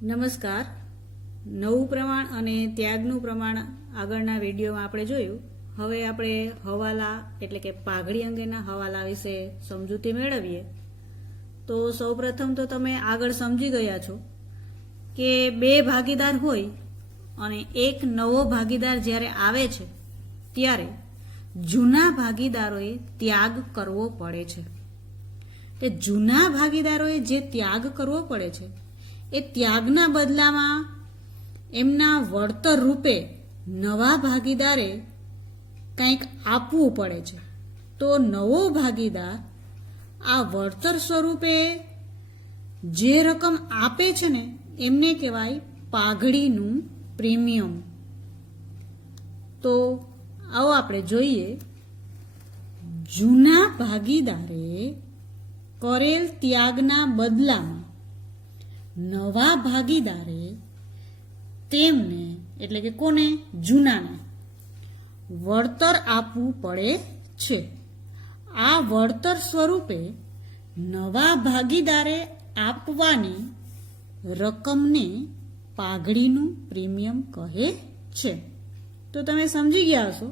નમસ્કાર. નવું પ્રમાણ અને ત્યાગનું પ્રમાણ આગળના વિડીયોમાં આપણે જોયું. હવે આપણે હવાલા એટલે કે પાઘડી અંગેના હવાલા વિશે સમજૂતી મેળવીએ. તો સૌપ્રથમ તો તમે આગળ સમજી ગયા છો કે બે ભાગીદાર હોય અને એક નવો ભાગીદાર જ્યારે આવે છે ત્યારે જૂના ભાગીદારોએ ત્યાગ કરવો પડે છે. તે જૂના ભાગીદારોએ જે ત્યાગ કરવો પડે છે એ ત્યાગના બદલામાં એમના વળતર રૂપે નવા ભાગીદારે કંઈક આપવું પડે છે. તો નવો ભાગીદાર આ વળતર સ્વરૂપે જે રકમ આપે છે ને એમને કહેવાય પાઘડીનું પ્રીમિયમ. તો આવો આપણે જોઈએ. જૂના ભાગીદારે કરેલ ત્યાગના બદલામાં નવા ભાગીદારે તેમને એટલે કે કોને? જૂનાને વળતર આપવું પડે છે. આ વળતર સ્વરૂપે નવા ભાગીદારે આપવાની રકમને પાઘડીનું પ્રીમિયમ કહે છે. તો તમે સમજી ગયા હશો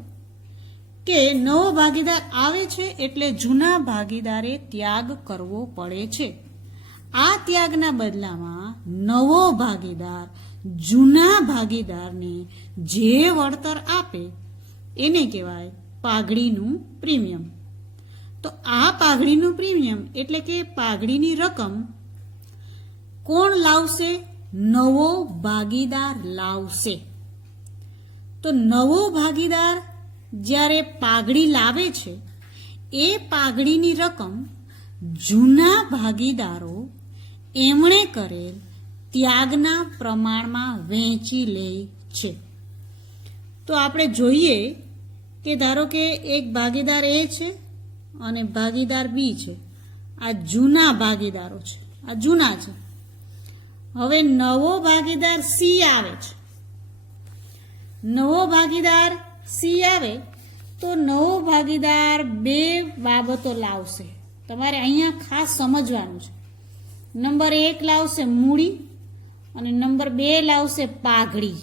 કે નવો ભાગીદાર આવે છે એટલે જૂના ભાગીદારે ત્યાગ કરવો પડે છે. આ ત્યાગના બદલામાં નવો ભાગીદાર જૂના ભાગીદારને જે વળતર આપે એને કહેવાય પાઘડીનું પ્રીમિયમ. તો આ પાઘડીનું પ્રીમિયમ એટલે કે પાઘડીની રકમ કોણ લાવશે? નવો ભાગીદાર લાવશે. તો નવો ભાગીદાર જ્યારે પાઘડી લાવે છે એ પાઘડીની રકમ જૂના ભાગીદારો એમણે કરેલ ત્યાગના પ્રમાણમાં વહેંચી લે છે. તો આપણે જોઈએ કે ધારો કે એક ભાગીદાર એ છે અને ભાગીદાર બી છે. આ જૂના ભાગીદારો છે, આ જૂના છે. હવે નવો ભાગીદાર સી આવે છે. નવો ભાગીદાર સી આવે તો નવો ભાગીદાર બે બાબતો લાવશે. તમારે અહીંયા ખાસ સમજવાનું છે. નંબર 1 લાવશે મૂડી અને નંબર 2 લાવશે પાઘડી.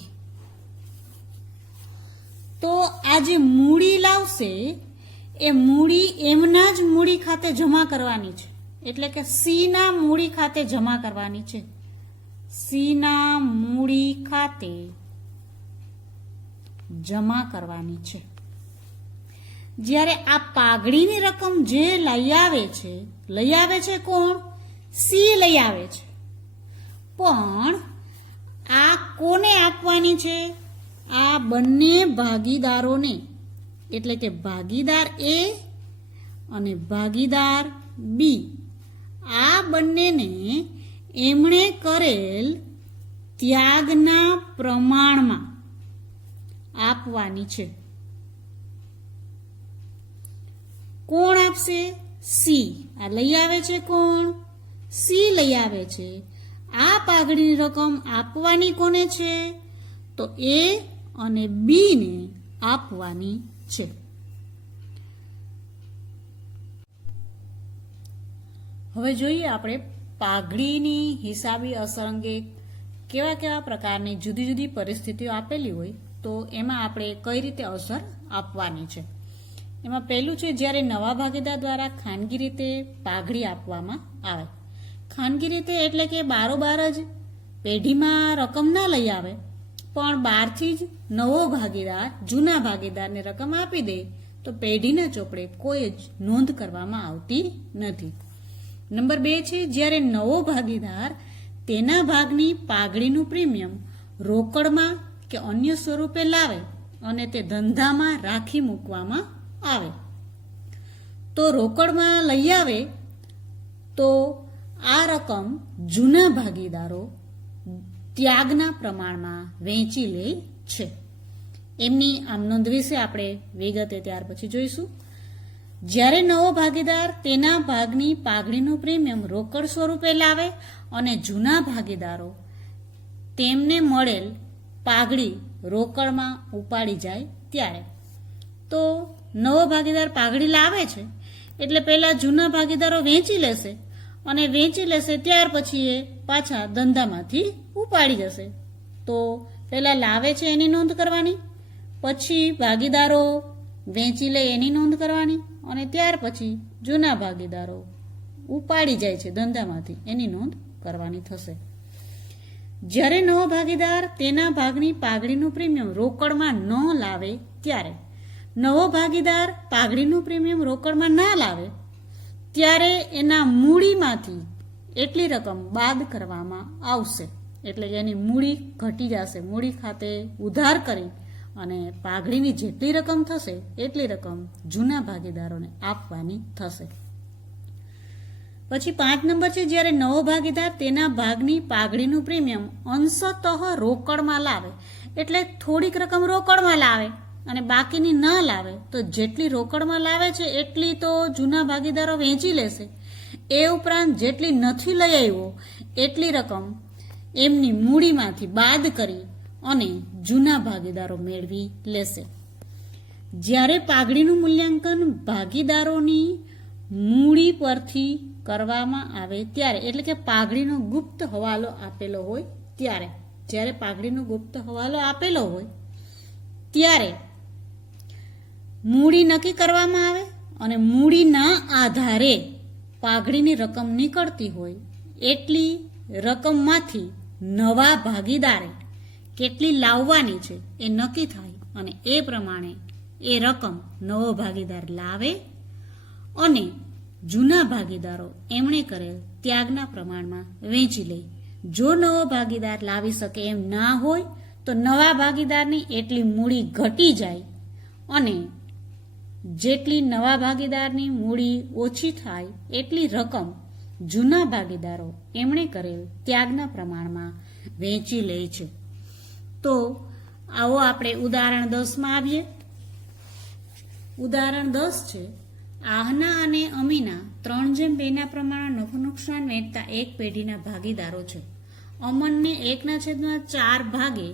તો આ જે મૂડી લાવશે એ મૂડી એમના જ મૂડી ખાતે જમા કરવાની છે. એટલે કે સી ના મૂડી ખાતે જમા કરવાની છે. સી ના મૂડી ખાતે જમા કરવાની છે. જ્યારે આ પાઘડીની રકમ જે લઈ આવે છે કોણ? સી લઈ આવે છે. પણ આ કોને આપવાની છે? આ બંને ભાગીદારોને. એટલે કે ભાગીદાર એ અને ભાગીદાર બી, આ બંનેને એમણે કરેલ ત્યાગના પ્રમાણમાં આપવાની છે. કોણ આપશે? સી. આ લઈ આવે છે કોણ? સી લઈ આવે છે. આ પાઘડીની રકમ આપવાની કોને છે? તો એ અને બી ને આપવાની છે. હવે જોઈએ આપણે પાઘડીની હિસાબી અસર અંગે કેવા કેવા પ્રકારની જુદી જુદી પરિસ્થિતિઓ આપેલી હોય તો એમાં આપણે કઈ રીતે અસર આપવાની છે. એમાં પહેલું છે જ્યારે નવા ભાગીદાર દ્વારા ખાનગી રીતે પાઘડી આપવામાં આવે. ખાનગી રીતે એટલે કે બારોબાર જ પેઢીમાં રકમ ના લઈ આવે પણ બહારથી જ નવો ભાગીદાર જૂના ભાગીદારને રકમ આપી દે તો પેઢીના ચોપડે કોઈ જ નોંધ કરવામાં આવતી નથી. નંબર 2 છે જ્યારે નવો ભાગીદાર તેના ભાગની પાઘડીનું પ્રીમિયમ રોકડમાં કે અન્ય સ્વરૂપે લાવે અને તે ધંધામાં રાખી મૂકવામાં આવે. તો રોકડમાં લઈ આવે તો આ રકમ જૂના ભાગીદારો ત્યાગના પ્રમાણમાં વહેંચી લે છે. એમની આમ નોંધ વિશે આપણે વિગતે ત્યાર પછી જોઈશું. જ્યારે નવો ભાગીદાર તેના ભાગની પાઘડીનું પ્રીમિયમ રોકડ સ્વરૂપે લાવે અને જૂના ભાગીદારો તેમને મળેલ પાઘડી રોકડમાં ઉપાડી જાય ત્યારે. તો નવો ભાગીદાર પાઘડી લાવે છે એટલે પહેલા જૂના ભાગીદારો વહેંચી લેશે અને વેચી લેશે ત્યાર પછી એ પાછા ધંધામાંથી ઉપાડી જશે. તો પહેલા લાવે છે એની નોંધ કરવાની, પછી ભાગીદારો વેચી લે એની નોંધ કરવાની, અને ત્યાર પછી જૂના ભાગીદારો ઉપાડી જાય છે ધંધામાંથી એની નોંધ કરવાની થશે. જ્યારે નવો ભાગીદાર તેના ભાગની પાઘડીનું પ્રીમિયમ રોકડમાં ન લાવે ત્યારે, નવો ભાગીદાર પાઘડીનું પ્રીમિયમ રોકડમાં ના લાવે ત્યારે એના મૂડીમાંથી એટલી રકમ બાદ કરવામાં આવશે. એટલે કે એની મૂડી ઘટી જશે. મૂડી ખાતે ઉધાર કરી અને પાઘડીની જેટલી રકમ થશે એટલી રકમ જૂના ભાગીદારોને આપવાની થશે. પછી 5 નંબર છે, જ્યારે નવો ભાગીદાર તેના ભાગની પાઘડીનું પ્રીમિયમ અંશતઃ રોકડમાં લાવે, એટલે થોડીક રકમ રોકડમાં લાવે અને બાકીની ન લાવે તો જેટલી રોકડમાં લાવે છે એટલી તો જૂના ભાગીદારો વેચી લેશે. એ ઉપરાંત જેટલી નથી લઈ આવ્યો એટલી રકમ એમની મૂડીમાંથી બાદ કરી અને જૂના ભાગીદારો મેળવી લેશે. જ્યારે પાઘડીનું મૂલ્યાંકન ભાગીદારોની મૂડી પરથી કરવામાં આવે ત્યારે, એટલે કે પાઘડીનો ગુપ્ત હવાલો આપેલો હોય ત્યારે, જ્યારે પાઘડીનો ગુપ્ત હવાલો આપેલો હોય ત્યારે મૂડી નક્કી કરવામાં આવે અને મૂડીના આધારે પાઘડીની રકમ નીકળતી હોય એટલી રકમમાંથી નવા ભાગીદારે કેટલી લાવવાની છે એ નક્કી થાય અને એ પ્રમાણે એ રકમ નવો ભાગીદાર લાવે અને જૂના ભાગીદારો એમણે કરેલ ત્યાગના પ્રમાણમાં વેચી લે. જો નવો ભાગીદાર લાવી શકે એમ ના હોય તો નવા ભાગીદારની એટલી મૂડી ઘટી જાય અને જેટલી નવા ભાગીદારની મૂડી ઓછી થાય એટલી રકમ જૂના ભાગીદારો એમણે કરેલ ત્યાગના પ્રમાણમાં વેચી લે છે. તો આવો આપણે ઉદાહરણ 10માં આવીએ. ઉદાહરણ 10 છે, આહના અને અમીના 3/2 પ્રમાણમાં નફો નુકસાન વહેંચતા એક પેઢીના ભાગીદારો છે. અમનને 1/4 ભાગે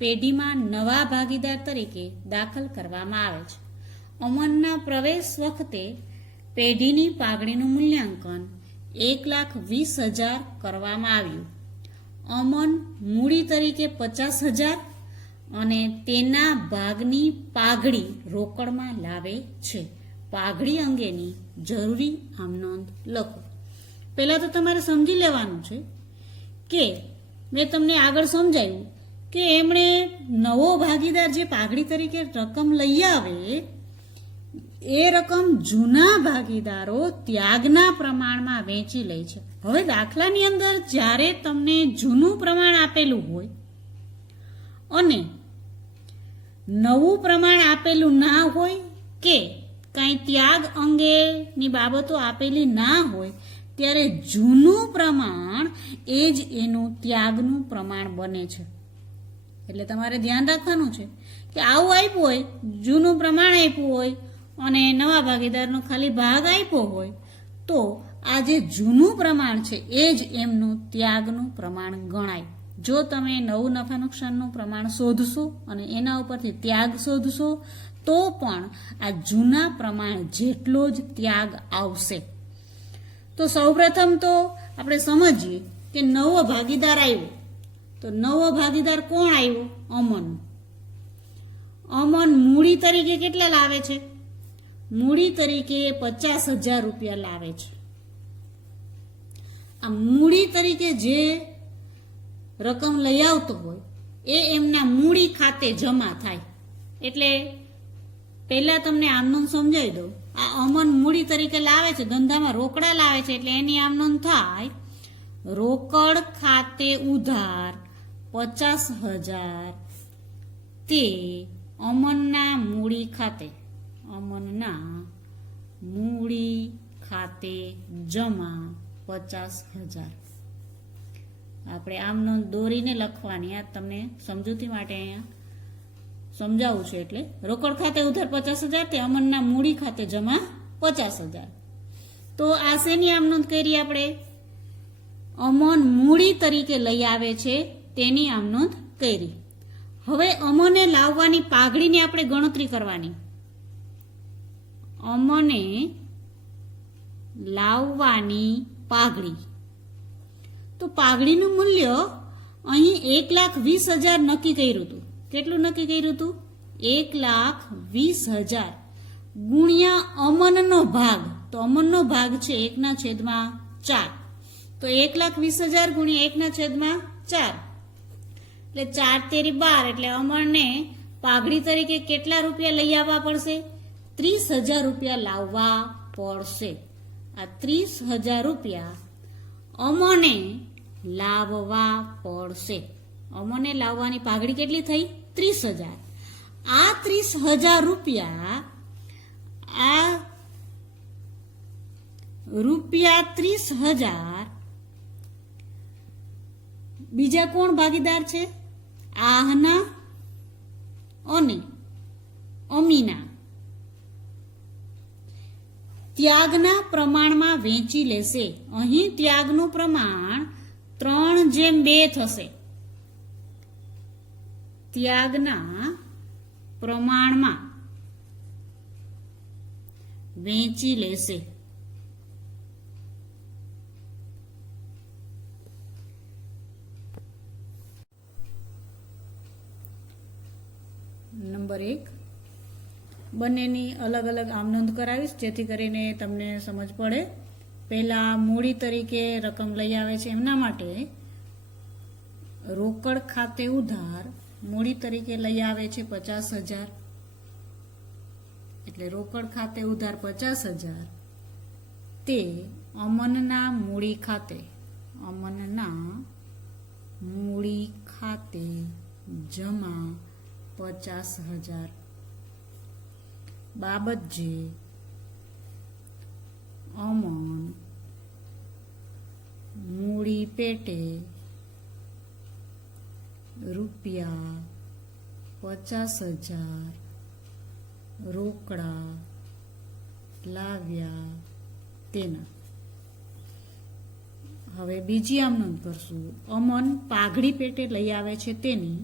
પેઢીમાં નવા ભાગીદાર તરીકે દાખલ કરવામાં આવે છે. અમનના પ્રવેશ વખતે પેઢીની પાઘડીનું મૂલ્યાંકન 1,20,000 કરવામાં આવ્યું. અમન મૂડી તરીકે 50,000 અને તેના ભાગની પાઘડી રોકડમાં લાવે છે. પાઘડી અંગેની જરૂરી આમનોંધ લખો. પહેલા તો તમારે સમજી લેવાનું છે કે મેં તમને આગળ સમજાવ્યું કે એમણે નવો ભાગીદાર જે પાઘડી તરીકે રકમ લઈ આવે એ રકમ જૂના ભાગીદારો ત્યાગના પ્રમાણમાં વેચી લે છે. હવે દાખલાની અંદર જ્યારે તમને જૂનું પ્રમાણ આપેલું હોય અને નવું પ્રમાણ આપેલું ના હોય કે કાંઈ ત્યાગ અંગેની બાબતો આપેલી ના હોય ત્યારે જૂનું પ્રમાણ એ જ એનું ત્યાગનું પ્રમાણ બને છે. એટલે તમારે ધ્યાન રાખવાનું છે કે આવું આપ્યું હોય, જૂનું પ્રમાણ આપ્યું હોય અને નવા ભાગીદારનો ખાલી ભાગ આપ્યો હોય તો આ જે જૂનું પ્રમાણ છે એ જ એમનું ત્યાગનું પ્રમાણ ગણાય. જો તમે નવું નફા નુકસાનનું પ્રમાણ શોધશો અને એના ઉપરથી ત્યાગ શોધશો તો પણ આ જૂના પ્રમાણ જેટલો જ ત્યાગ આવશે. તો સૌપ્રથમ તો આપણે સમજીએ કે નવો ભાગીદાર આવ્યો. તો નવો ભાગીદાર કોણ આવ્યો? અમન. અમન મૂડી તરીકે કેટલા લાવે છે? મૂડી તરીકે 50,000 રૂપિયા લાવે છે. આ મૂડી તરીકે જે રકમ લઈ આવતો હોય એ એમના મૂડી ખાતે જમા થાય. એટલે પહેલા તમને આમનોંધ સમજાવી દઉં. આ અમન મૂડી તરીકે લાવે છે, ધંધામાં રોકડા લાવે છે, એટલે એની આમનોંધ થાય રોકડ ખાતે ઉધાર 50,000 તે અમનના મૂડી ખાતે, અમનના મૂડી ખાતે જમા 50,000. આપણે આમ નોંધ દોરીને લખવાની. આ તમને સમજૂતી માટે અહીંયા સમજાવું છું. એટલે રોકડ ખાતે ઉધાર 50,000 તે અમનના મૂડી ખાતે જમા 50,000. તો આ શેની આમ નોંધ કરી આપણે? અમન મૂડી તરીકે લઈ આવે છે તેની આમ નોંધ કરી. હવે અમને લાવવાની પાઘડીની આપણે ગણતરી કરવાની. અમને લાવવાની પાઘડી. તો પાઘડીનું મૂલ્ય અહીં 1,20,000 નક્કી કર્યું હતું. કેટલું નક્કી કર્યું હતું? 1,20,000 ગુણ્યા અમનનો ભાગ. તો અમનનો ભાગ છે 1/4. તો 1,20,000 ગુણ્યા 1/4 એટલે 4 તેરી 12. એટલે અમરને પાઘડી તરીકે કેટલા રૂપિયા લઈ આવવા પડશે? 30,000 રૂપિયા લાવવા પડશે. આ 30,000 રૂપિયા અમને લાવવા પડશે. અમને લાવવાની પાઘડી કેટલી થઈ? 30,000. આ 30,000 રૂપિયા 30,000 બીજા કોણ ભાગીદાર છે? આહના અને અમીના ત્યાગના પ્રમાણમાં વહેંચી લેશે. અહીં ત્યાગનું પ્રમાણ 3:2 થશે. ત્યાગના પ્રમાણમાં વહેંચી લેશે. નંબર 1, બંનેની અલગ અલગ આમનોંધ કરાવીશ જેથી કરીને તમને સમજ પડે. પહેલા મૂડી તરીકે રકમ લઈ આવે છે એમના માટે રોકડ ખાતે ઉધાર મૂડી તરીકે લઈ આવે છે 50,000. એટલે રોકડ ખાતે ઉધાર 50,000 તે અમનના મૂડી ખાતે જમા 50,000. બાબત જે અમન મૂડી પેટે રૂપિયા 50,000 રોકડા લાવ્યા તેના. હવે બીજી આમનોંધ કરશું. અમન પાઘડી પેટે લઈ આવે છે તેની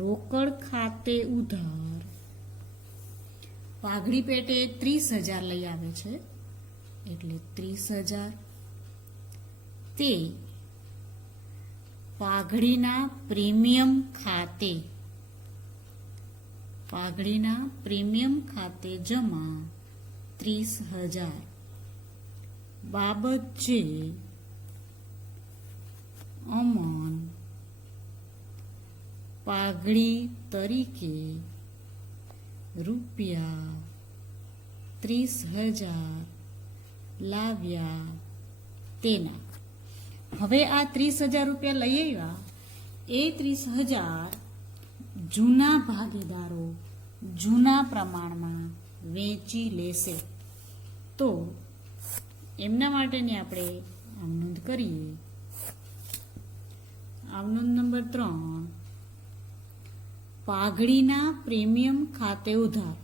રોકડ ખાતે ઉધાર પાઘડી પેટે 30,000 લઈ આવે છે એટલે 30,000 તે પાઘડીના પ્રીમિયમ ખાતે જમા 30,000. બાબત જે અમન પાઘડી તરીકે રૂપિયા 30,000 લાવ્યા તેના. હવે આ 30,000 રૂપિયા લઈ આવ્યા એ 30,000 જૂના ભાગીદારો જૂના પ્રમાણમાં વેચી લેશે. તો એમના માટેની આપણે આમનોંધ કરીએ. આમનોંધ નંબર 3, પાઘડીના પ્રીમિયમ ખાતે ઉધાર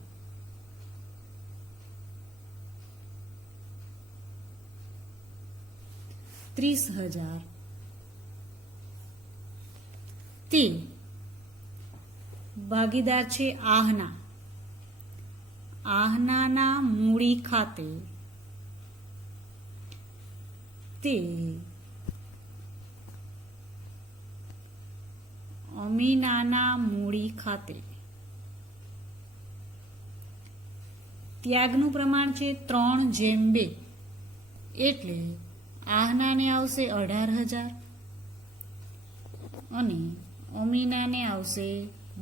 $30,000 તે ભાગીદાર છે આહનાના મૂડી ખાતે તે અમીનાના મૂડી ખાતે. ત્યાગનું પ્રમાણ છે 3:2 એટલે આહનાને આવશે 18,000 અને અમીનાને આવશે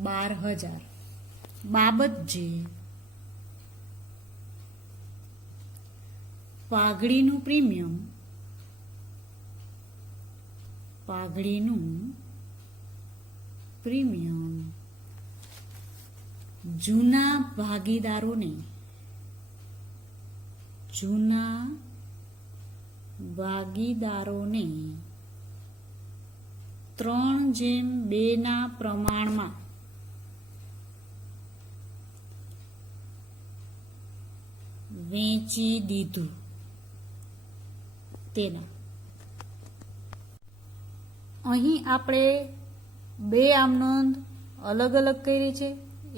12,000. બાબત જે પાઘડીનું પ્રીમિયમ જૂના ભાગીદારોને 3:2 ના પ્રમાણમાં વેચી દીધું તેના. અહીં આપણે બે આમનોંધ અલગ અલગ કરી છે.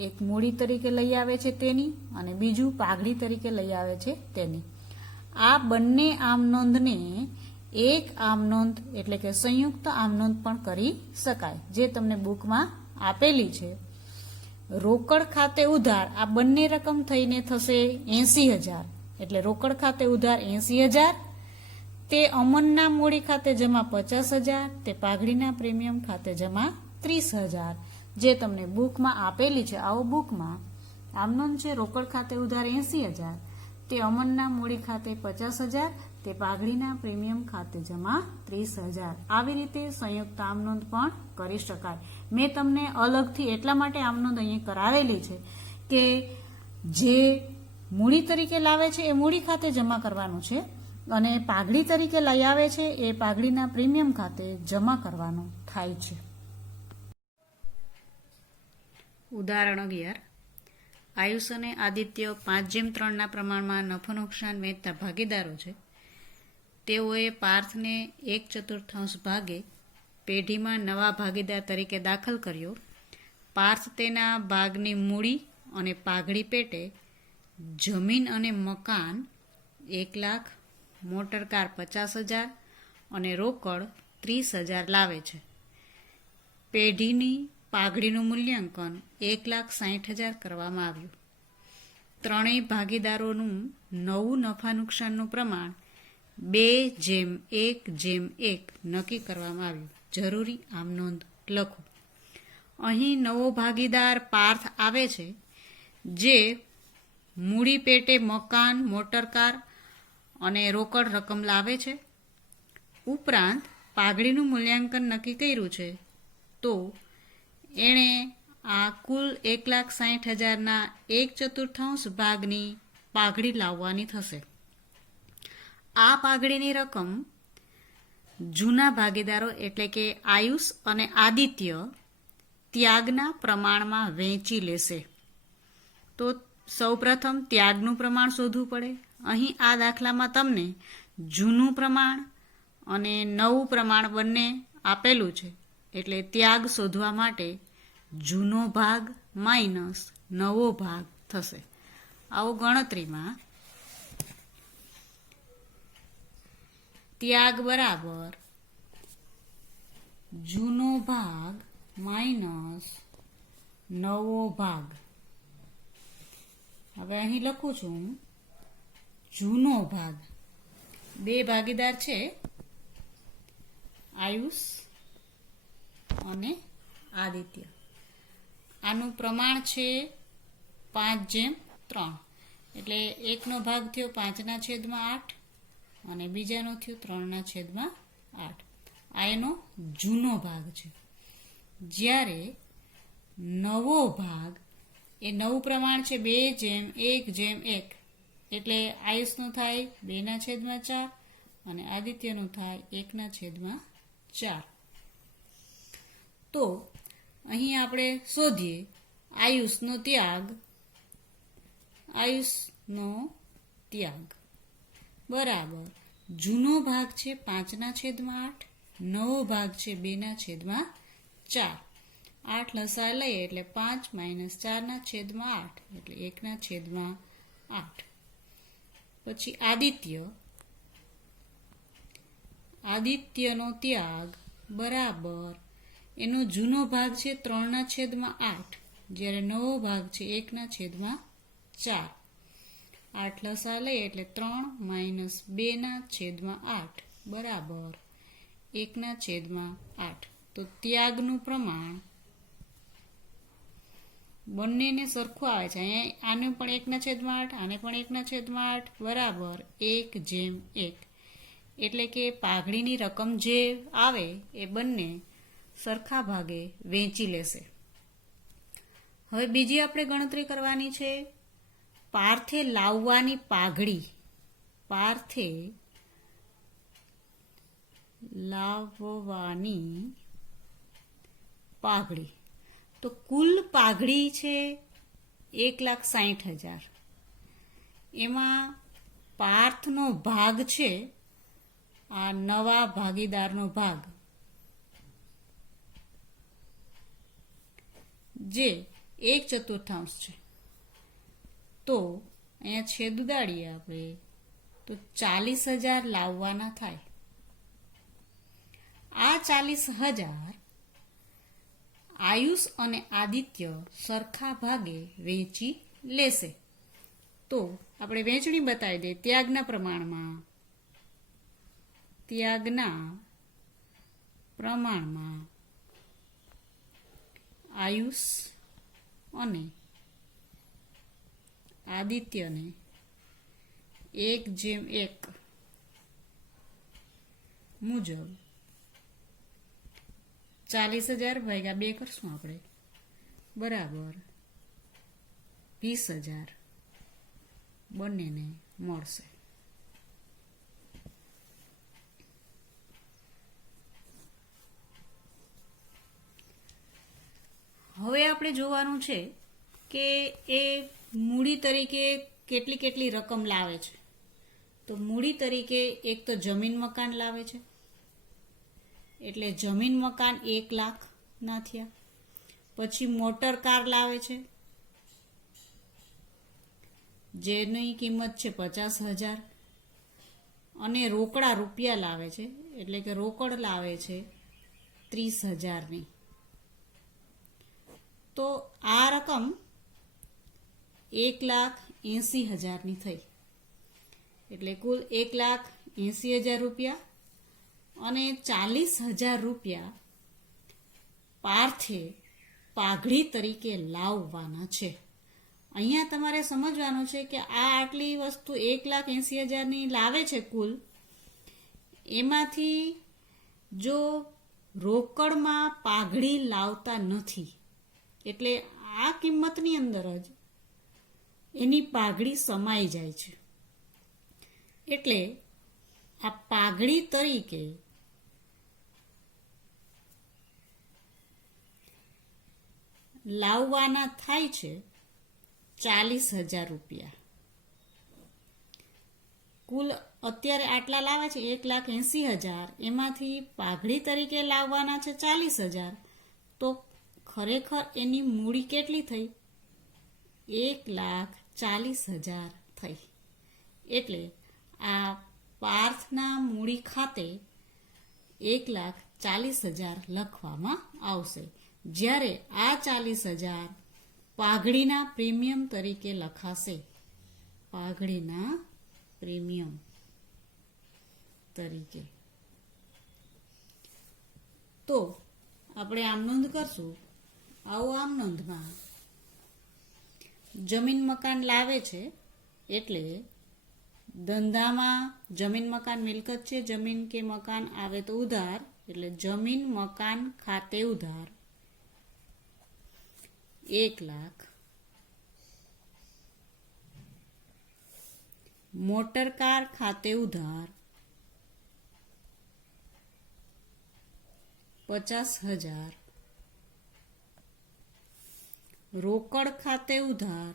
એક મૂડી તરીકે લઈ આવે છે તેની અને બીજું પાઘડી તરીકે લઈ આવે છે તેની. આ બંને આમનોંધને એક આમનોંધ એટલે કે સંયુક્ત આમનોંધ પણ કરી શકાય, જે તમને બુકમાં આપેલી છે. રોકડ ખાતે ઉધાર આ બંને રકમ થઈને થશે 80,000, એટલે રોકડ ખાતે ઉધાર 80,000, તે અમનના મૂડી ખાતે જમા 50,000, તે પાઘડીના પ્રીમિયમ ખાતે જમા 30,000, જે તમને બુકમાં આપેલી છે. આવો બુકમાં આમનોંધ છે રોકડ ખાતે ઉધાર 80,000, તે અમનના મૂડી ખાતે 50,000, તે પાઘડીના પ્રીમિયમ ખાતે જમા 30,000. આવી રીતે સંયુક્ત આમનોંધ પણ કરી શકાય. મેં તમને અલગથી એટલા માટે આમનોંધ અહીં કરાવેલી છે કે જે મૂડી તરીકે લાવે છે એ મૂડી ખાતે જમા કરવાનું છે, અને પાઘડી તરીકે લઈ આવે છે એ પાઘડીના પ્રીમિયમ ખાતે જમા કરવાનું થાય છે. ઉદાહરણ 11. આયુષ અને આદિત્ય 5:3 પ્રમાણમાં નફો નુકસાન વહેંચતા ભાગીદારો છે. તેઓએ પાર્થને 1/4 ભાગે પેઢીમાં નવા ભાગીદાર તરીકે દાખલ કર્યો. પાર્થ તેના ભાગની મૂડી અને પાઘડી પેટે જમીન અને મકાન 1,00,000, મોટરકાર 50,000 અને રોકડ 30,000 લાવે છે. પેઢીની પાઘડીનું મૂલ્યાંકન 1,60,000 કરવામાં આવ્યું. ત્રણેય ભાગીદારોનું નવું નફા નુકસાનનું પ્રમાણ 2:1:1 નક્કી કરવામાં આવ્યું. જરૂરી આમનોંધ લખો. અહીં નવો ભાગીદાર પાર્થ આવે છે, જે મૂડી પેટે મકાન, મોટરકાર અને રોકડ રકમ લાવે છે. ઉપરાંત પાઘડીનું મૂલ્યાંકન નક્કી કર્યું છે, તો એણે આ કુલ 1,60,000ના 1/4 ભાગની પાઘડી લાવવાની થશે. આ પાઘડીની રકમ જૂના ભાગીદારો એટલે કે આયુષ અને આદિત્ય ત્યાગના પ્રમાણમાં વહેંચી લેશે. તો સૌપ્રથમ ત્યાગનું પ્રમાણ શોધવું પડે. અહીં આ દાખલામાં તમને જૂનું પ્રમાણ અને નવું પ્રમાણ બંને આપેલું છે, એટલે ત્યાગ શોધવા માટે જૂનો ભાગ માઇનસ નવો ભાગ થશે. આવો ગણતરીમાં ત્યાગ બરાબર જૂનો ભાગ માઇનસ નવો ભાગ. હવે અહીં લખું છું જૂનો ભાગ. બે ભાગીદાર છે, આયુષ અને આદિત્ય. આનું પ્રમાણ છે 5:3, એટલે એકનો ભાગ થયો 5/8 અને બીજાનો થયો 3/8. આ એનો જૂનો ભાગ છે. જ્યારે નવો ભાગ એ નવું પ્રમાણ છે 2:1:1, એટલે આયુષનું થાય 2/4 અને આદિત્યનું થાય 1/4. તો અહીં આપણે શોધીએ આયુષનો ત્યાગ બરાબર જૂનો ભાગ છે 5/8, નવો ભાગ છે 2/4. 8 લસા લઈએ એટલે 5 - 4/8 એટલે 1/8. પછી આદિત્યનો ત્યાગ બરાબર એનો જૂનો ભાગ છે 3/8, જ્યારે નવો ભાગ છે 1/4. 8 લસા લઈએ એટલે 3 - 2/8 બરાબર 1/8. તો ત્યાગનું પ્રમાણ બંનેને સરખું આવે છે. અહીંયા આને પણ 1/8, આને પણ 1/8 બરાબર 1:1. એટલે કે પાઘડીની રકમ જે આવે એ બંને સરખા ભાગે વહેંચી લેશે. હવે બીજી આપણે ગણતરી કરવાની છે પાર્થે લાવવાની પાઘડી. પાર્થે લાવવાની પાઘડી. તો કુલ પાઘડી છે 1,60,000. એમાં પાર્થનો ભાગ છે આ નવા ભાગીદારનો ભાગ, જે 1/4 છે. તો અહીંયા છેદ ઉડાડીએ આપણે તો 40,000 લાવવાના થાય. 40,000 આયુષ અને આદિત્ય સરખા ભાગે વેચી લેશે. તો આપણે વેચણી બતાવી દે. ત્યાગના પ્રમાણમાં આયુષ અને આદિત્યને 1:1 મુજબ 40,000 ભાગ્યા 2 કરશું આપણે, બરાબર 20,000 બંનેને મળશે. હવે આપણે જોવાનું છે કે એ મૂડી તરીકે કેટલી કેટલી રકમ લાવે છે. તો મૂડી તરીકે એક તો જમીન મકાન લાવે છે, એટલે જમીન મકાન 1 લાખ ના થયા. પછી મોટર કાર લાવે છે જેની કિંમત છે 50,000, અને રોકડા રૂપિયા લાવે છે, એટલે કે રોકડ લાવે છે 30,000ની. તો આ રકમ 1,80,000ની થઈ, એટલે કુલ 1,80,000 રૂપિયા. અને 40,000 રૂપિયા પાર્થે પાઘડી તરીકે લાવવાના છે. અહીંયા તમારે સમજવાનું છે કે આ આટલી વસ્તુ 1,80,000ની લાવે છે કુલ, એમાંથી જો રોકડમાં પાઘડી લાવતા નથી, એટલે આ કિંમતની અંદર જ એની પાઘડી સમાઈ જાય છે. એટલે આ પાઘડી તરીકે લાવવાના થાય છે 40,000 રૂપિયા. કુલ અત્યારે આટલા લાવે છે 1,80,000, એમાંથી પાઘડી તરીકે લાવવાના છે 40,000. તો ખરેખર એની મૂડી કેટલી થઈ? 1,40,000 થઈ. એટલે આ પાર્થના મૂડી ખાતે 1,40,000 લખવામાં આવશે, જ્યારે આ 40,000 પાઘડીના પ્રીમિયમ તરીકે લખાશે. પાઘડીના પ્રીમિયમ તરીકે. તો આપણે આમ નોંધ કરશું. આવો આમ નોંધમાં જમીન મકાન લાવે છે, એટલે ધંધામાં જમીન મકાન મિલકત છે. જમીન કે મકાન આવે તો ઉધાર, એટલે જમીન મકાન ખાતે ઉધાર 1 લાખ. મોટર કાર ખાતે ઉધાર 50,000. રોકડ ખાતે ઉધાર.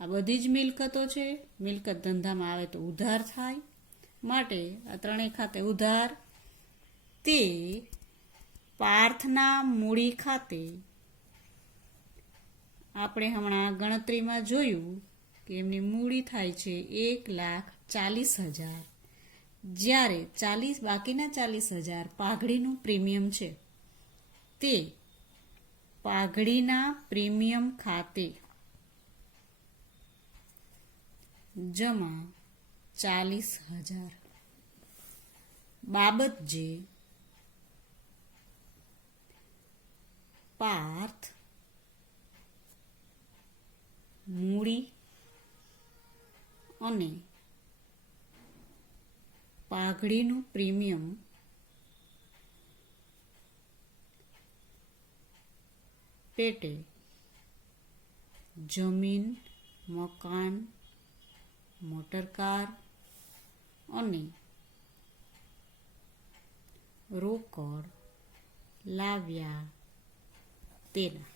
આ બધી જ મિલકતો છે. મિલકત ધંધામાં આવે તો ઉધાર થાય, માટે આ ત્રણેય ખાતે ઉધાર. તે પાર્થના મૂડી ખાતે આપણે હમણાં ગણતરીમાં જોયું કે એમની મૂડી થાય છે 1,40,000, જ્યારે બાકીના 40,000 પાઘડીનું પ્રીમિયમ છે. તે પાઘડીના પ્રીમિયમ ખાતે જમા 40,000 બાબત જે પાર્થ મૂડી અને પાઘડીનું પ્રીમિયમ પેટે જમીન, મકાન, મોટરકાર અને રોકડ લાવ્યા તેના.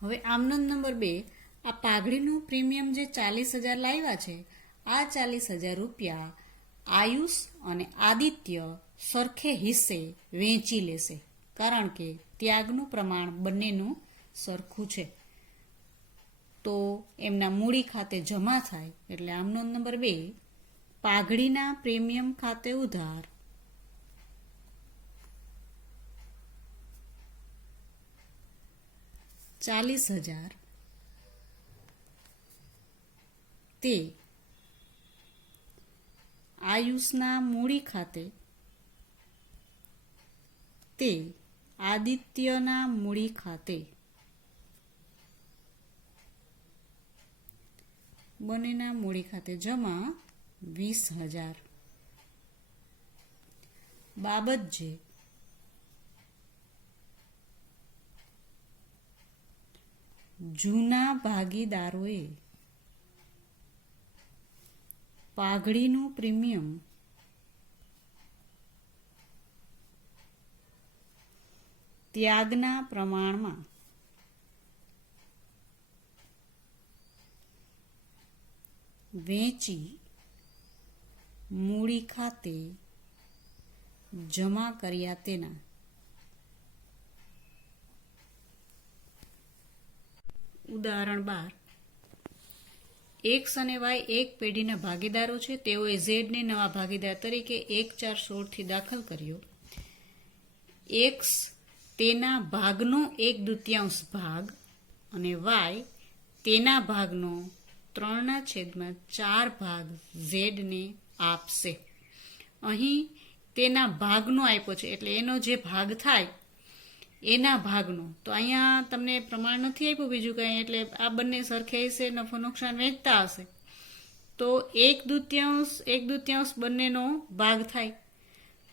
હવે આમનોંધ નંબર 2, આ પાઘડીનું પ્રીમિયમ જે 40,000 લાવ્યા છે, આ 40,000 રૂપિયા આયુષ અને આદિત્ય સરખે હિસ્સે વેચી લેશે, કારણ કે ત્યાગનું પ્રમાણ બંનેનું સરખું છે. તો એમના મૂડી ખાતે જમા થાય, એટલે આમનોંધ નંબર 2, પાઘડીના પ્રીમિયમ ખાતે ઉધાર ₹40,000 તે આયુષના મૂડી ખાતે તે આદિત્યના મૂડી ખાતે બંનેના મૂડી ખાતે જમા ₹20,000 બાબત જે જૂના ભાગીદારોએ પાઘડીનું પ્રીમિયમ ત્યાગના પ્રમાણમાં વેચી મૂડી ખાતે જમા કર્યા તેના ઉદાહરણ 12 એક્સ અને વાય એક પેઢીના ભાગીદારો છે. તેઓએ ઝેડને નવા ભાગીદાર તરીકે 1/4/16 દાખલ કર્યો. એક્સ તેના ભાગનો 1/2 ભાગ અને વાય તેના ભાગનો 3/4 ભાગ ઝેડને આપશે. અહીં તેના ભાગનો આપ્યો છે એટલે એનો જે ભાગ થાય એના ભાગનો. તો અહીંયા તમને પ્રમાણ નથી આપ્યું બીજું કંઈ, એટલે આ બંને સરખે હશે, નફો નુકસાન વેચતા હશે તો 1/2 બંનેનો ભાગ થાય.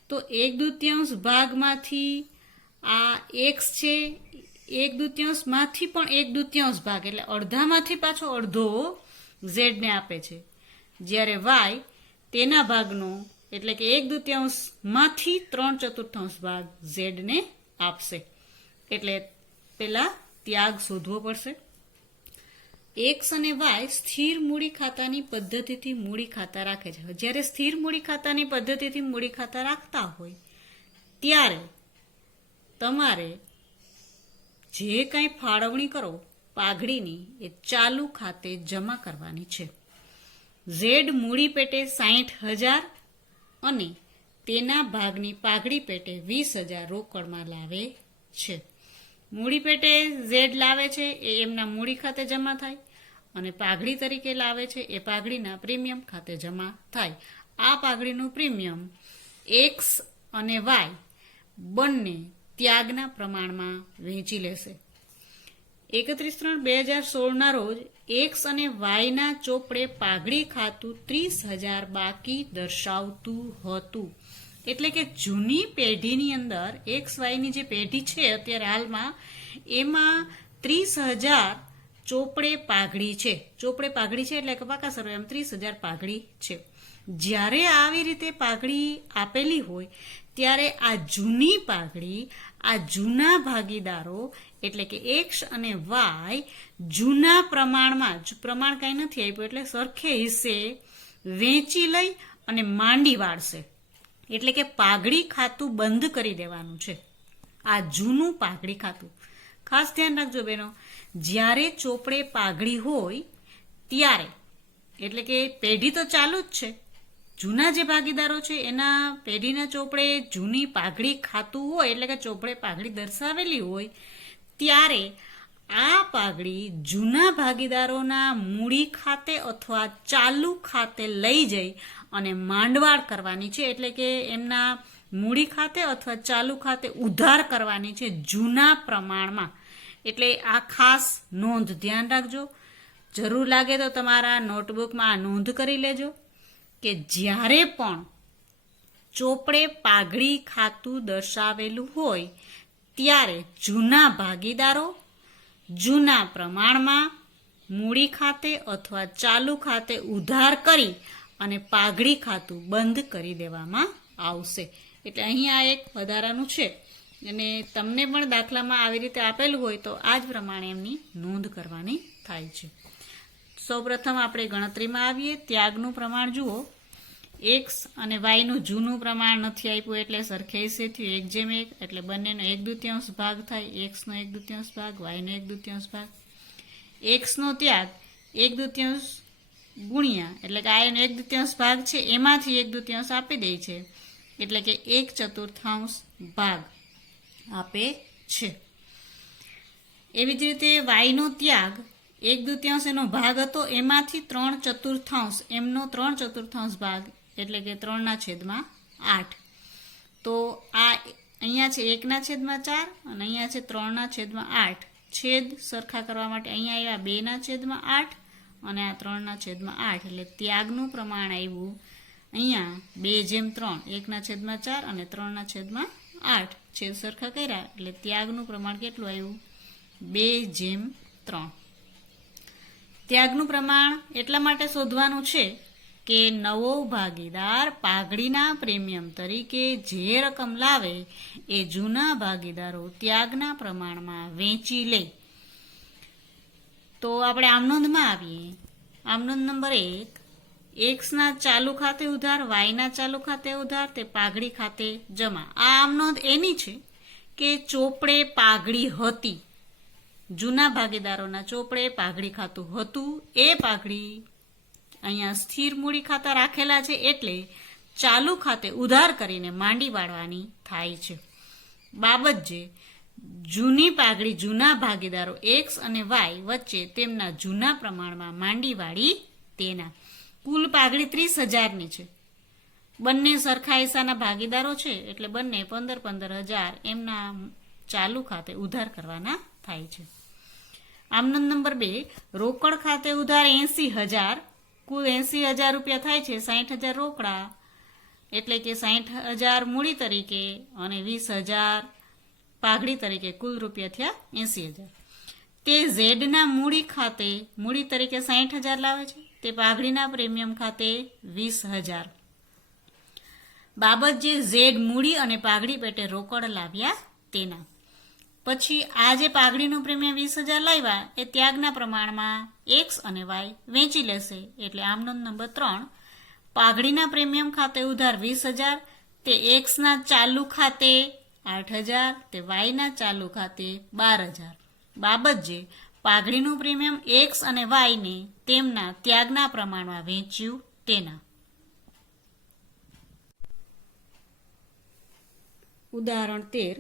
તો 1/2 ભાગમાંથી આ એક્સ છે, 1/2 માંથી પણ 1/2 ભાગ એટલે અડધામાંથી પાછો અડધો ઝેડને આપે છે. જ્યારે વાય તેના ભાગનો એટલે કે 1/2 માંથી 3/4 ભાગ ઝેડને આપશે. એટલે પેલા ત્યાગ શોધવો પડશે. એક્સ અને વાય સ્થિર મૂડી ખાતાની પદ્ધતિથી મૂડી ખાતા રાખે છે. જ્યારે સ્થિર મૂડી ખાતાની પદ્ધતિથી મૂડી ખાતા રાખતા હોય ત્યારે તમારે જે કંઈ ફાળવણી કરો પાઘડીની એ ચાલુ ખાતે જમા કરવાની છે. ઝેડ મૂડી પેટે 60,000 અને તેના ભાગની પાઘડી પેટે 20,000 રોકડમાં લાવે છે. મૂડી પેટે ઝેડ લાવે છે એ એમના મૂડી ખાતે જમા થાય અને પાઘડી તરીકે લાવે છે એ પાઘડીના પ્રીમિયમ ખાતે જમા થાય. આ પાઘડીનું પ્રીમિયમ એક્સ અને વાય બંને ત્યાગના પ્રમાણમાં વહેંચી લેશે. 31/3/2016 રોજ એક્સ અને વાયના ચોપડે પાઘડી ખાતું 30,000 બાકી દર્શાવતું હતું. એટલે કે જૂની પેઢીની અંદર એક્સ વાયની જે પેઢી છે અત્યારે હાલમાં એમાં 30,000 ચોપડે પાઘડી છે. ચોપડે પાઘડી છે એટલે કે પાકા સરવાળામાં 30,000 પાઘડી છે. જ્યારે આવી રીતે પાઘડી આપેલી હોય ત્યારે આ જૂની પાઘડી આ જૂના ભાગીદારો એટલે કે એક્સ અને વાય જૂના પ્રમાણમાં, પ્રમાણ કાંઈ નથી આપ્યું એટલે સરખે હિસ્સે વેચી લઈ અને માંડી વાળશે. એટલે કે પાઘડી ખાતું બંધ કરી દેવાનું છે. આ જૂનું પાઘડી ખાતું ખાસ ધ્યાન રાખજો બહેનો, જ્યારે ચોપડે પાઘડી હોય ત્યારે એટલે કે પેઢી તો ચાલુ જ છે, જૂના જે ભાગીદારો છે એના પેઢીના ચોપડે જૂની પાઘડી ખાતું હોય એટલે કે ચોપડે પાઘડી દર્શાવેલી હોય ત્યારે આ પાઘડી જૂના ભાગીદારોના મૂડી ખાતે અથવા ચાલુ ખાતે લઈ જઈ અને માંડવાળ કરવાની છે. એટલે કે એમના મૂડી ખાતે અથવા ચાલુ ખાતે ઉધાર કરવાની છે જૂના પ્રમાણમાં. એટલે આ ખાસ નોંધ ધ્યાન રાખજો. જરૂર લાગે તો તમારા નોટબુકમાં આ નોંધ કરી લેજો કે જ્યારે પણ ચોપડે પાઘડી ખાતું દર્શાવેલું હોય ત્યારે જૂના ભાગીદારો જૂના પ્રમાણમાં મૂડી ખાતે અથવા ચાલુ ખાતે ઉધાર કરી અને પાઘડી ખાતું બંધ કરી દેવામાં આવશે. એટલે અહીંયા એક વધારાનું છે અને તમને પણ દાખલામાં આવી રીતે આપેલું હોય તો આ જ પ્રમાણે એમની નોંધ કરવાની થાય છે. સૌપ્રથમ આપણે ગણતરીમાં આવીએ. ત્યાગનું પ્રમાણ જુઓ, એક્સ અને વાયનું જૂનું પ્રમાણ નથી આપ્યું એટલે સરખેસે થયું 1:1 એટલે બંનેનો 1/2 ભાગ થાય. એક્સનો 1/2 ભાગ, વાયનો 1/2 ભાગ. એક્સનો ત્યાગ 1/2 ગુણ્યા એટલે કે આ એનો 1/2 ભાગ છે એમાંથી 1/2 આપી દે છે એટલે કે 1/4 ભાગ આપે છે. એવી જ રીતે વાયનો ત્યાગ 1/2 એનો ભાગ હતો એમાંથી 3/4 એમનો 3/4 ભાગ એટલે કે 3/8. તો આ અહીંયા છે 1/4 અને અહીંયા છે 3/8. છેદ સરખા કરવા માટે અહીંયા આવ્યા 2/8 અને આ 3/8 એટલે ત્યાગનું પ્રમાણ આવ્યું અહીંયા 2/3 1/4 અને 3/8 છેદ સરખા કર્યા એટલે ત્યાગનું પ્રમાણ કેટલું આવ્યું 2/3. ત્યાગનું પ્રમાણ એટલા માટે શોધવાનું છે કે નવો ભાગીદાર પાઘડીના પ્રીમિયમ તરીકે જે રકમ લાવે એ જૂના ભાગીદારો ત્યાગના પ્રમાણમાં વેચી લે. તો આપણે આમનોંધમાં આવીએ. આમનોંધ નંબર 1, એક્સના ચાલુ ખાતે ઉધાર, વાયના ચાલુ ખાતે ઉધાર, તે પાઘડી ખાતે જમા. આ આમનોંધ એની છે કે ચોપડે પાઘડી હતી, જૂના ભાગીદારોના ચોપડે પાઘડી ખાતું હતું. એ પાઘડી અહીંયા સ્થિર મૂડી ખાતા રાખેલા છે એટલે ચાલુ ખાતે ઉધાર કરીને માંડી વાળવાની થાય છે. બાબત જે જૂની પાઘડી જૂના ભાગીદારો એક્સ અને વાય વચ્ચે તેમના જૂના પ્રમાણમાં માંડી વાળી તેના. કુલ પાઘડી 30,000ની છે. બંને સરખા હિસ્સાના ભાગીદારો છે એટલે બંને 15,000 એમના ચાલુ ખાતે ઉધાર કરવાના થાય છે. આમનોંધ નંબર 2, રોકડ ખાતે ઉધાર 80,000, કુલ 80,000 રૂપિયા થાય છે. 60,000 રોકડા એટલે કે 60,000 મૂડી તરીકે અને 20,000 પાઘડી તરીકે કુલ રૂપિયા થયા 80,000. તે ઝેડના મૂડી તરીકે 60,000 લાવે છે, તે પાઘડીના પ્રીમિયમ ખાતે 20,000. બાબત જે ઝેડ મૂડી અને પાઘડી પેટે રોકડ લાવ્યા તેના. પછી આ જે પાઘડીનું પ્રીમિયમ 20,000 લાવ્યા એ ત્યાગના પ્રમાણમાં એક્સ અને વાય વેચી લેશે એટલે આમનોંધ નંબર 3, પાઘડીના પ્રીમિયમ ખાતે ઉધાર 20,000, તે એક્સના ચાલુ ખાતે 8,000, તે વાયના ચાલુ ખાતે 12,000. બાબત જે પાઘડીનું પ્રીમિયમ એક્સ અને વાયને તેમના ત્યાગના પ્રમાણમાં વેચ્યું તેના. ઉદાહરણ 13,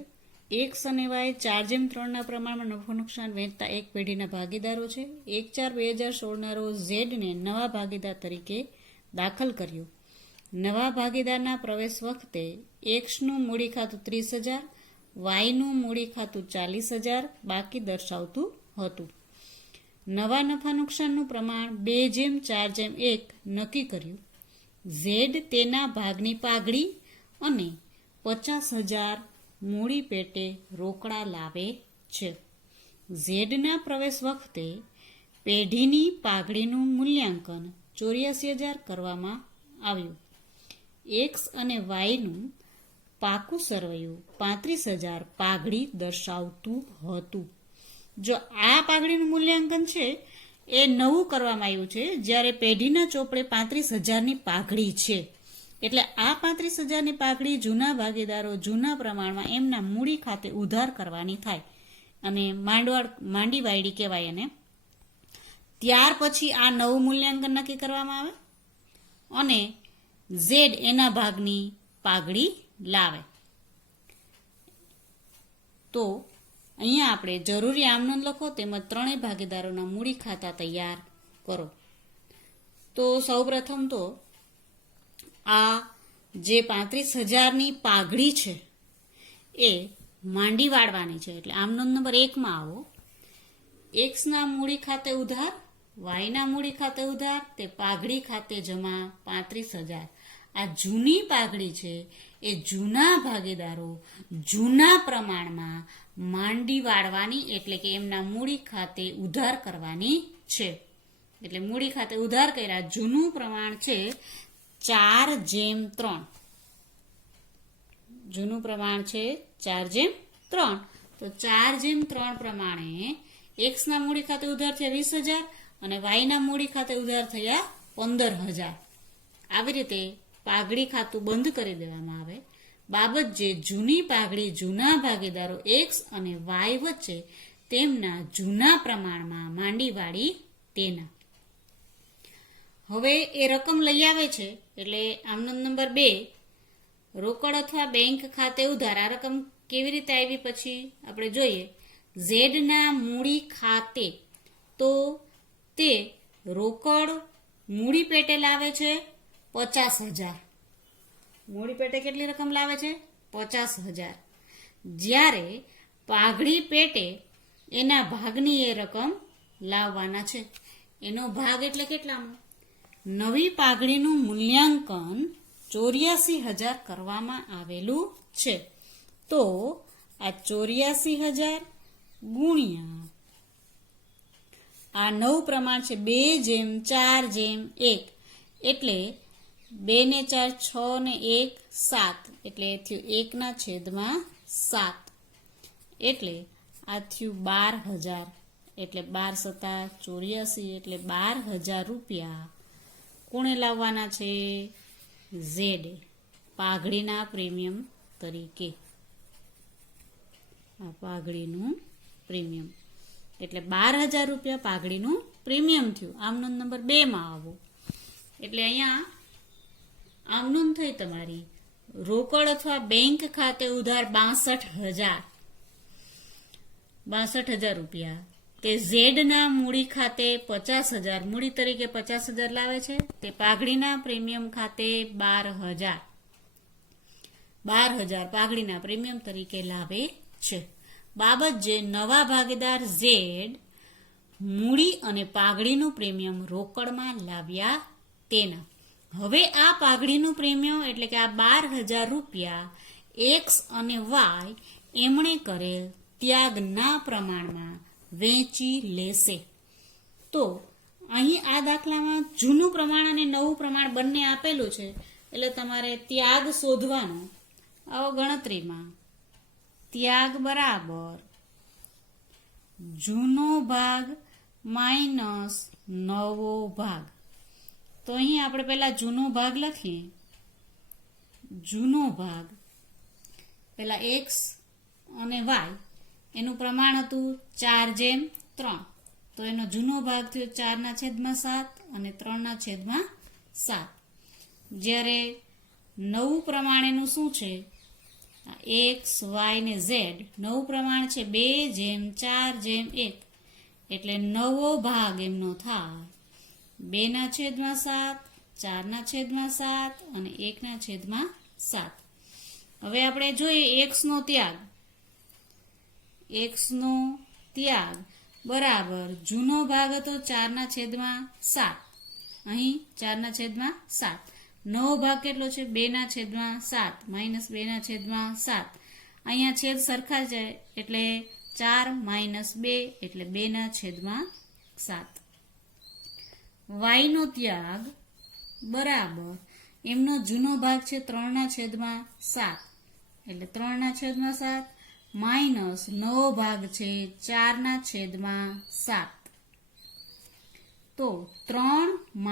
એક્સ અને વાય 4/3 પ્રમાણમાં નફો નુકસાન વહેંચતા એક પેઢીના ભાગીદારો છે. 1/4/2016 રોજ ઝેડને નવા ભાગીદાર તરીકે દાખલ કર્યો. નવા ભાગીદારના પ્રવેશ વખતે એક્સનું મૂડી ખાતું 30,000, વાયનું મૂડી ખાતું 40,000 બાકી દર્શાવતું હતું. નવા નફા નુકસાનનું પ્રમાણ 2/4/1 નક્કી કર્યું. ઝેડ તેના ભાગની પાઘડી અને 50,000 મૂડી પેટે રોકડા લાવે છે. ઝેડના પ્રવેશ વખતે પેઢીની પાઘડીનું મૂલ્યાંકન 84,000 કરવામાં આવ્યું. એક્સ અને વાયનું પાકું સરવૈયું 35,000 પાઘડી દર્શાવતું હતું. જો આ પાઘડીનું મૂલ્યાંકન છે એ નવું કરવામાં આવ્યું છે જ્યારે પેઢીના ચોપડે 35,000ની પાઘડી છે. એટલે આ 35,000ની પાઘડી જૂના ભાગીદારો જૂના પ્રમાણમાં એમના મૂડી ખાતે ઉધાર કરવાની થાય અને માંડી વાયડી કહેવાય એને. ત્યાર પછી આ નવું મૂલ્યાંકન નક્કી કરવામાં આવે અને ઝેડ એના ભાગની પાઘડી લાવે. તો અહીંયા આપણે જરૂરી આમનોંધ લખો તેમજ ત્રણેય ભાગીદારોના મૂડી ખાતા તૈયાર કરો. તો સૌપ્રથમ તો આ જે 35,000ની પાઘડી છે એ માંડી વાળવાની છે એટલે આમનોંધ નંબર 1માં આવો. એક્સના મૂડી ખાતે ઉધાર, વાયના મૂડી ખાતે ઉધાર, તે પાઘડી ખાતે જમા 35,000. આ જૂની પાઘડી છે એ જૂના ભાગીદારો જૂના પ્રમાણમાં માંડી વાળવાની એટલે કે એમના મૂડી ખાતે ઉધાર કરવાની છે. એટલે મૂડી ખાતે ઉધાર કર્યા. જૂનું પ્રમાણ છે 4/3. જૂનું પ્રમાણ છે 4/3. તો 4/3 પ્રમાણે એક્સના મૂડી ખાતે ઉધાર થયા 20,000 અને વાયના મૂડી ખાતે ઉધાર થયા 15,000. આવી રીતે પાઘડી ખાતું બંધ કરી દેવામાં આવે. બાબત જે જૂની પાઘડી જૂના ભાગીદારો એક્સ અને વાય વચ્ચે તેમના જૂના પ્રમાણમાં માંડી વાળી તેના. હવે એ રકમ લઈ આવે છે એટલે આમનો નંબર 2 રોકડ અથવા બેંક ખાતે ઉધાર. આ રકમ કેવી રીતે આવી પછી આપણે જોઈએ. ઝેડ ના મૂડી ખાતે, તો તે રોકડ મૂડી પેટે લાવે છે 50,000. મૂડી પેટે કેટલી રકમ લાવે છે? 50,000. જ્યારે પાઘડી પેટે એના ભાગની એ રકમ લાવવાના છે. એનો ભાગ એટલે કેટલામાં? નવી પાઘડીનું મૂલ્યાંકન 84,000 કરવામાં આવેલું છે. તો આ 84,000 ગુણ્યા આ 9 પ્રમાણ છે 2:4:1, એટલે 2 ને 4 6 ને 1 7, એટલે થયું 1/7, એટલે આ થયું 12,000. એટલે 12 × 7 = 84, એટલે 12,000 રૂપિયા કોણે લાવવાના છે? ઝેડ, પાઘડીના પ્રીમિયમ તરીકે. આ પાઘડીનું પ્રીમિયમ એટલે 12,000 રૂપિયા પાઘડીનું પ્રીમિયમ થયું. આમનો નંબર 2 માં આવો એટલે અહીંયા આમનું થઈ તમારી રોકડ અથવા બેંક ખાતે ઉધાર 62,000 રૂપિયા. તે ઝેડ ના મૂડી ખાતે 50,000, મૂડી તરીકે 50,000 લાવે છે. તે પાઘડીના પ્રીમિયમ ખાતે 12,000 પાઘડીના પ્રીમિયમ તરીકે લાવે છે. બાબત જે નવા ભાગીદાર ઝેડ મૂડી અને પાઘડીનું પ્રીમિયમ રોકડમાં લાવ્યા તેના. હવે આ પાઘડીનું પ્રીમિયમ એટલે કે આ 12,000 રૂપિયા એક્સ અને વાય એમણે કરેલ ત્યાગના પ્રમાણમાં વેચી લેશે. તો અહીં આ દાખલામાં જૂનું પ્રમાણ અને નવું પ્રમાણ બંને આપેલું છે, એટલે તમારે ત્યાગ શોધવાનો. આવો ગણતરીમાં ત્યાગ બરાબર જૂનો ભાગ માઇનસ નવો ભાગ. તો અહીં આપણે પહેલા જૂનો ભાગ લખીએ. જૂનો ભાગ પહેલા એક્સ અને વાય એનું પ્રમાણ હતું 4:3, તો એનો જૂનો ભાગ થયો 4/7 અને 3/7. જ્યારે નવું પ્રમાણ એનું શું છે? એક્સ વાય ને ઝેડ નવું પ્રમાણ છે 2:4:1, એટલે નવો ભાગ એમનો થાય 2/7, 4/7 અને 1/7. હવે આપણે જોઈએ એક્સનો ત્યાગ. એક્સનો ત્યાગ બરાબર જૂનો ભાગ હતો 4/7, અહીં 4/7. નવો ભાગ કેટલો છે? 2/7 માઇનસ 2/7. અહીંયા છેદ સરખા છે એટલે 4 - 2 એટલે 2/7. વાયનો ત્યાગ બરાબર એમનો જૂનો ભાગ છે 3/7, એટલે 3/7 માઇનસ નવો ભાગ છે 4/7. તો 3 -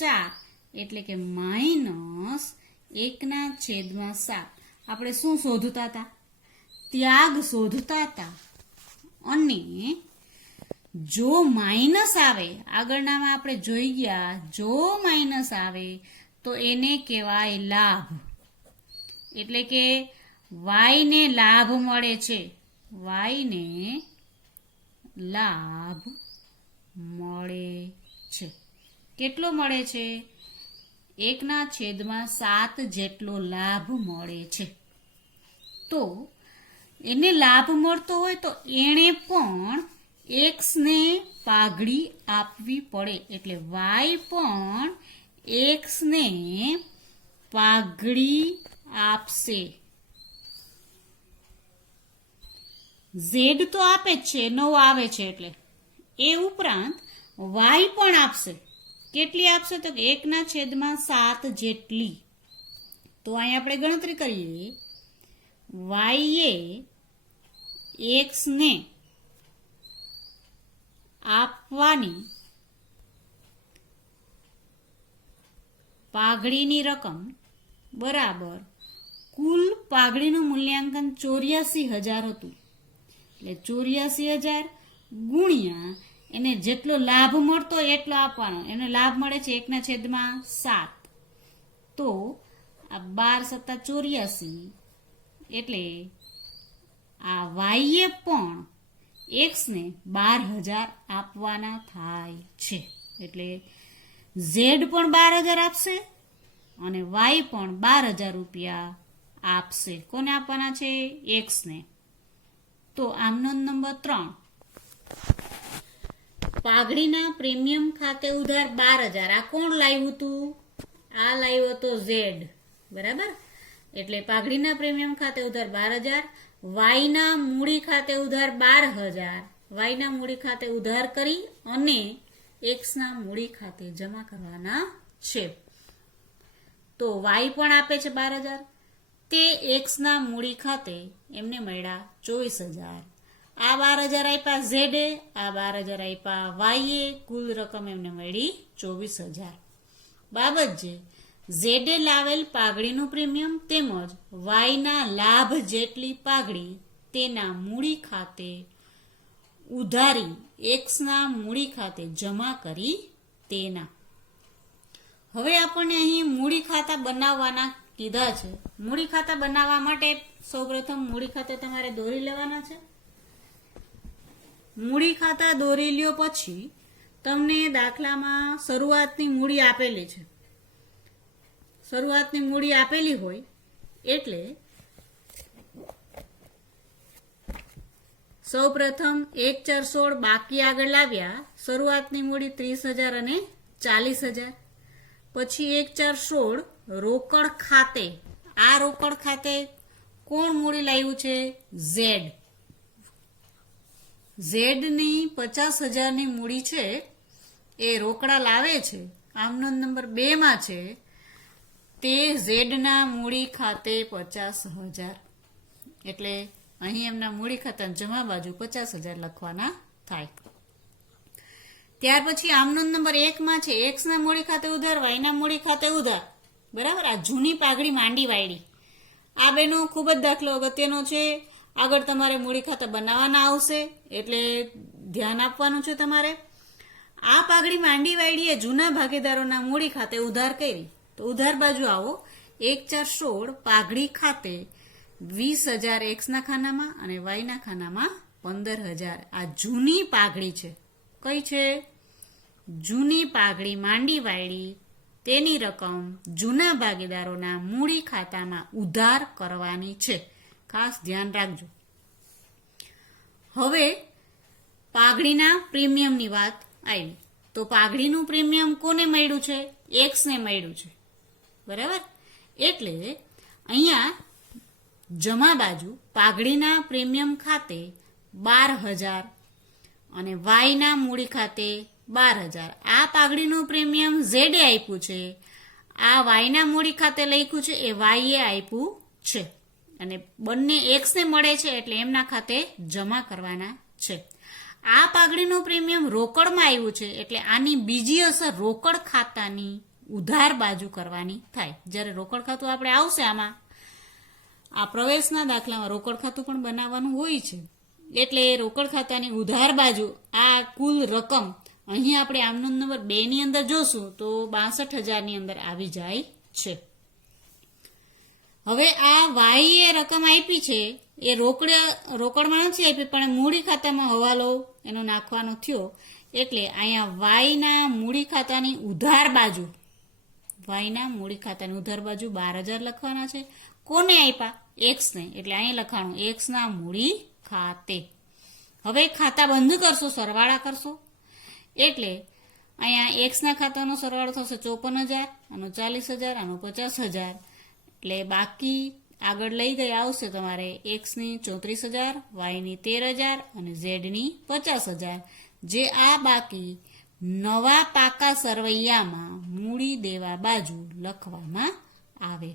4 એટલે કે -1/7. આપણે શું શોધતા હતા? ત્યાગ શોધતા હતા. અને જો માઇનસ આવે, આગળનામાં આપણે જોઈ ગયા, જો માઇનસ આવે તો એને કહેવાય લાભ. એટલે કે વાયને લાભ મળે છે. વાયને લાભ મળે છે. કેટલો મળે છે? 1/7 જેટલો લાભ મળે છે. તો એને લાભ મળતો હોય તો એણે પણ એક્સ ને પાઘડી આપવી પડે, એટલે વાય પણ એક્સ ને પાઘડી આપશે. ઝેડ તો આપે જ છે, 9 આવે છે એટલે. એ ઉપરાંત વાય પણ આપશે. કેટલી આપશે? તો 1/7 જેટલી. તો અહીં આપણે ગણતરી કરીએ. વાય એક્સ ને આપવાની પાઘડીની રકમ બરાબર કુલ પાઘડીનું મૂલ્યાંકન 84,000 હતું, એટલે 84,000 ગુણ્યા એને જેટલો લાભ મળતો હોય એટલો આપવાનો. એને લાભ મળે છે 1/7. તો આ 12 + 84 એટલે આ વાયએ પણ એક્સ ને 12,000 આપવાના થાય છે. એટલે ઝેડ પણ 12,000 આપશે અને વાય પણ 12,000 રૂપિયા આપશે. કોને આપવાના છે? એક્સ ને. તો આમનો નંબર 3, પાઘડીના પ્રીમિયમ ખાતે ઉધાર 12,000. આ કોણ લાવ્યું હતું? આ લાવ્યો હતો ઝેડ. બરાબર. એટલે પાઘડીના પ્રીમિયમ ખાતે ઉધાર 12,000, વાયના મૂડી ખાતે ઉધાર 12,000. વાયના મૂડી ખાતે ઉધાર કરી અને એક્સના મૂડી ખાતે જમા કરવાના છે. તો વાય પણ આપે છે 12,000. તે એક્સના મૂડી ખાતે એમને મળ્યા 24,000. આ 12,000 આપ્યા ઝેડે, આ 12,000 આપ્યા વાયએ. કુલ રકમ એમને મળી 24,000. બાબત જે ઝેડે લાવેલ પાઘડીનું પ્રીમિયમ તેમજ વાયના લાભ જેટલી પાઘડી તેના મૂડી ખાતે ઉધારી એક્સના મૂડી ખાતે જમા કરી તેના. હવે આપણને અહીં મૂડી ખાતા બનાવવાના કીધા છે. મૂડી ખાતા બનાવવા માટે સૌપ્રથમ મૂડી ખાતા તમારે દોરી લેવાના છે. મૂડી ખાતા દોરી લ્યો પછી તમને દાખલામાં શરૂઆતની મૂડી આપેલી છે. શરૂઆતની મૂડી આપેલી હોય એટલે સૌપ્રથમ 1/4 બાકી આગળ લાવ્યા. શરૂઆતની મૂડી 30,000 અને 40,000. પછી 1/4 રોકડ ખાતે. આ રોકડ ખાતે કોણ મૂડી લાવ્યું છે? ઝેડ. ઝેડની 50,000ની મૂડી છે એ રોકડા લાવે છે. આમનો નંબર 2 માં છે તે ઝેડના મૂડી ખાતે 50,000. એટલે અહીં એમના મૂડી ખાતાની જમા બાજુ 50,000 લખવાના થાય. ત્યાર પછી આમનો નંબર 1 માં છે એક્સના મૂડી ખાતે ઉધાર, વાયના મૂડી ખાતે ઉધાર. બરાબર. આ જૂની પાઘડી માંડી વાયડી. આ બેનો ખૂબ જ દાખલો અગત્યનો છે. આગળ તમારે મૂડી ખાતા બનાવવાના આવશે એટલે ધ્યાન આપવાનું છે તમારે. આ પાઘડી માંડી વાયડી એ જૂના ભાગીદારોના મૂડી ખાતે ઉધાર કરી. તો ઉધાર બાજુ આવો. 1/4 પાઘડી ખાતે 20,000 એક્સના ખાનામાં અને વાયના ખાનામાં 15,000. આ જૂની પાઘડી છે. કઈ છે? જૂની પાઘડી માંડી વાયડી. તેની રકમ જૂના ભાગીદારોના મૂડી ખાતામાં ઉધાર કરવાની છે. ખાસ ધ્યાન રાખજો. હવે પાઘડીના પ્રીમિયમની વાત આવી. તો પાઘડીનું પ્રીમિયમ કોને મળ્યું છે? એક્સને મળ્યું છે. બરાબર. એટલે અહીંયા જમા બાજુ પાઘડીના પ્રીમિયમ ખાતે 12,000 અને વાયના મૂડી ખાતે 12,000. આ પાઘડીનું પ્રીમિયમ ઝેડે આપ્યું છે. આ વાયના મૂડી ખાતે લખ્યું છે એ વાયએ આપ્યું છે અને બંને એક્સને મળે છે એટલે એમના ખાતે જમા કરવાના છે. આ પાઘડીનું પ્રીમિયમ રોકડમાં આવ્યું છે એટલે આની બીજી અસર રોકડ ખાતાની ઉધાર બાજુ કરવાની થાય. જ્યારે રોકડ ખાતું આપણે આવશે આમાં આ પ્રવેશના દાખલામાં રોકડ ખાતું પણ બનાવવાનું હોય છે એટલે રોકડ ખાતાની ઉધાર બાજુ આ કુલ રકમ અહીં આપણે આમનો નંબર 2 ની અંદર જોશું તો 62,000 ની અંદર આવી જાય છે. હવે આ વાય એ રકમ આપી છે એ રોકડમાં નથી આપી પણ મૂડી ખાતામાં હવાલો એનો નાખવાનો થયો એટલે અહીંયા વાયના મૂડી ખાતાની ઉધાર બાજુ 12,000 લખવાના છે. કોને આપ્યા? એક્સને. એટલે અહીં લખાણું એક્સના મૂડી ખાતે. હવે ખાતા બંધ કરશો, સરવાળા કરશો એટલે અહીંયા એક્સના ખાતાનો સરવાળો થશે 54,000, આનો 40,000, આનો 50,000. એટલે બાકી આગળ લઈ ગયા આવશે તમારે એક્સની 34,000, વાયની 13,000 અને ઝેડની 50,000. જે આ બાકી નવા પાકા સરવૈયામાં મૂડી દેવા બાજુ લખવામાં આવે.